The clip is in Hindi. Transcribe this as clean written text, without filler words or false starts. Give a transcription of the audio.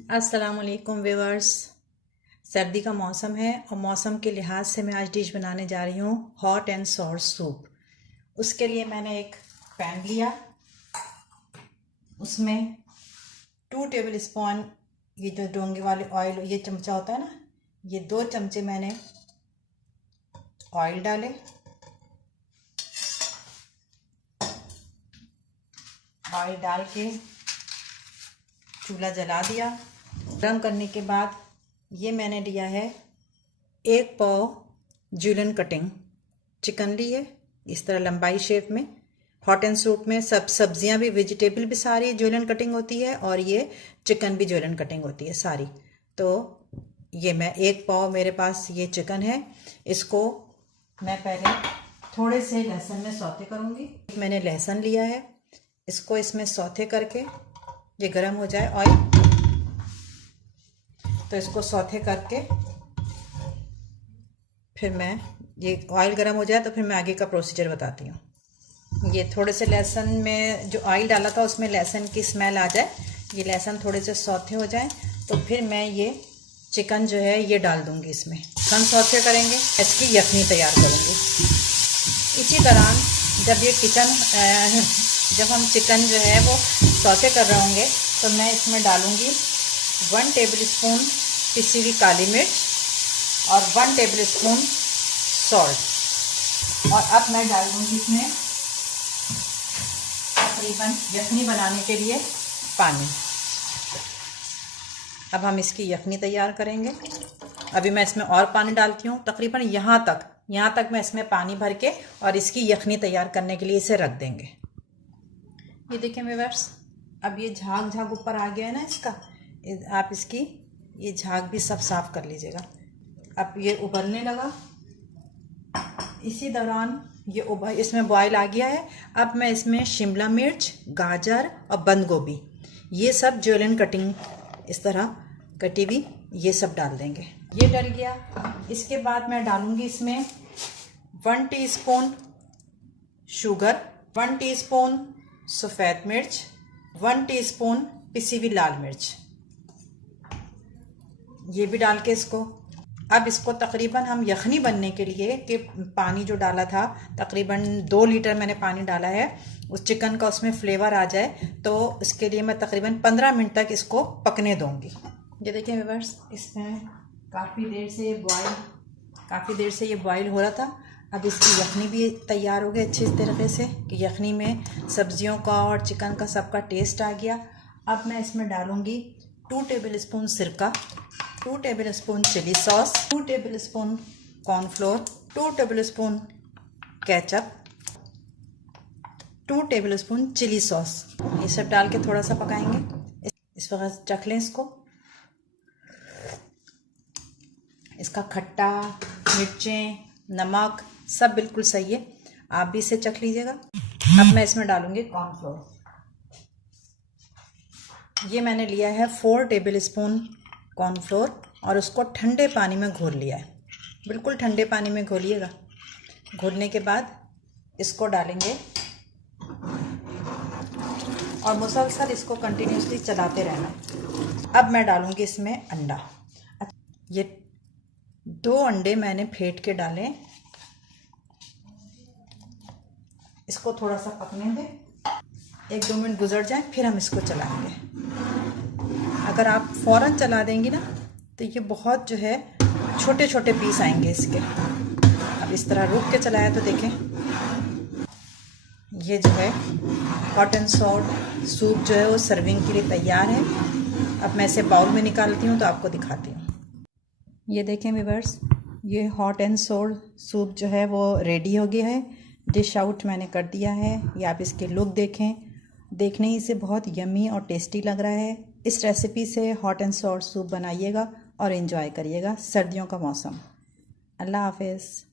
अस्सलाम वालेकुम व्यूअर्स। सर्दी का मौसम है और मौसम के लिहाज से मैं आज डिश बनाने जा रही हूँ हॉट एंड सॉर सूप। उसके लिए मैंने एक पैन लिया, उसमें 2 टेबल स्पून ये जो डोंगे वाले ऑयल ये चमचा होता है ना, ये 2 चमचे मैंने ऑयल डाले। ऑयल डाल के चूल्हा जला दिया। गर्म करने के बाद ये मैंने लिया है 1 पाव जूलियन कटिंग चिकन ली है, इस तरह लंबाई शेप में। हॉट एंड सूप में सब सब्जियां भी, वेजिटेबल भी सारी जूलियन कटिंग होती है और ये चिकन भी जूलियन कटिंग होती है सारी। तो ये मैं 1 पाव मेरे पास ये चिकन है, इसको मैं पहले थोड़े से लहसुन में सौते करूँगी। मैंने लहसुन लिया है, इसको इसमें सौते करके ये गर्म हो जाए ऑयल, तो इसको सौते करके फिर मैं ये ऑयल गर्म हो जाए तो फिर मैं आगे का प्रोसीजर बताती हूँ। ये थोड़े से लहसुन में जो ऑयल डाला था उसमें लहसुन की स्मेल आ जाए, ये लहसुन थोड़े से सौते हो जाए तो फिर मैं ये चिकन जो है ये डाल दूँगी इसमें। हम सौते करेंगे, इसकी यखनी तैयार करूँगी। इसी दौरान जब हम चिकन जो है वो सौते कर रहे होंगे तो मैं इसमें डालूँगी 1 टेबल स्पून पिसी हुई काली मिर्च और 1 टेबल स्पून सॉल्ट। और अब मैं डाल दूँगी इसमें तकरीबन यखनी बनाने के लिए पानी। अब हम इसकी यखनी तैयार करेंगे। अभी मैं इसमें और पानी डालती हूँ, तकरीबन यहाँ तक मैं इसमें पानी भर के और इसकी यखनी तैयार करने के लिए इसे रख देंगे। ये देखें व्यूअर्स, अब ये झाग ऊपर आ गया है ना इसका, आप इसकी ये झाग भी सब साफ कर लीजिएगा। अब ये उबलने लगा, इसी दौरान ये इसमें बॉयल आ गया है। अब मैं इसमें शिमला मिर्च, गाजर और बंद गोभी ये सब जूलियन कटिंग इस तरह कटी हुई ये सब डाल देंगे। ये डल गया। इसके बाद मैं डालूंगी इसमें 1 टीस्पून शुगर, 1 टीस्पून सफ़ेद मिर्च, 1 टीस्पून पिसी हुई लाल मिर्च, ये भी डाल के अब इसको तकरीबन हम यखनी बनने के लिए कि पानी जो डाला था तकरीबन 2 लीटर मैंने पानी डाला है, उस चिकन का उसमें फ्लेवर आ जाए, तो इसके लिए मैं तकरीबन 15 मिनट तक इसको पकने दूंगी। ये देखिए व्यूअर्स, इसमें काफ़ी देर से ये बॉईल हो रहा था। अब इसकी यखनी भी तैयार हो गई अच्छी तरीके से कि यखनी में सब्जियों का और चिकन का सबका टेस्ट आ गया। अब मैं इसमें डालूँगी 2 टेबल स्पून सिरका, 2 tablespoon chilli sauce, 2 tablespoon cornflour, 2 tablespoon ketchup, 2 tablespoon chilli sauce, ये सब डाल के थोड़ा सा पकाएंगे। इस वक्त चख लें इसको, इसका खट्टा, मिर्चें, नमक सब बिल्कुल सही है, आप भी इसे चख लीजिएगा। अब मैं इसमें डालूंगी कॉर्नफ्लोर। ये मैंने लिया है 4 टेबल स्पून कॉर्नफ्लोर और उसको ठंडे पानी में घोल लिया है, बिल्कुल ठंडे पानी में घोलिएगा। घोलने के बाद इसको डालेंगे और मुसलसल इसको कंटिन्यूसली चलाते रहना। अब मैं डालूंगी इसमें अंडा। ये 2 अंडे मैंने फेंट के डाले, इसको थोड़ा सा पकने दें, 1-2 मिनट गुजर जाए फिर हम इसको चलाएंगे। अगर आप फ़ौरन चला देंगी ना तो ये बहुत जो है छोटे छोटे पीस आएंगे इसके। अब इस तरह रुक के चलाया तो देखें ये जो है हॉट एंड सॉर सूप जो है वो सर्विंग के लिए तैयार है। अब मैं इसे बाउल में निकालती हूँ तो आपको दिखाती हूँ। ये देखें व्यूअर्स, ये हॉट एंड सोर सूप जो है वो रेडी हो गया है, डिश आउट मैंने कर दिया है। ये आप इसके लुक देखें, देखने ही से बहुत यम्मी और टेस्टी लग रहा है। इस रेसिपी से हॉट एंड सोर सूप बनाइएगा और एंजॉय करिएगा सर्दियों का मौसम। अल्लाह हाफिज़।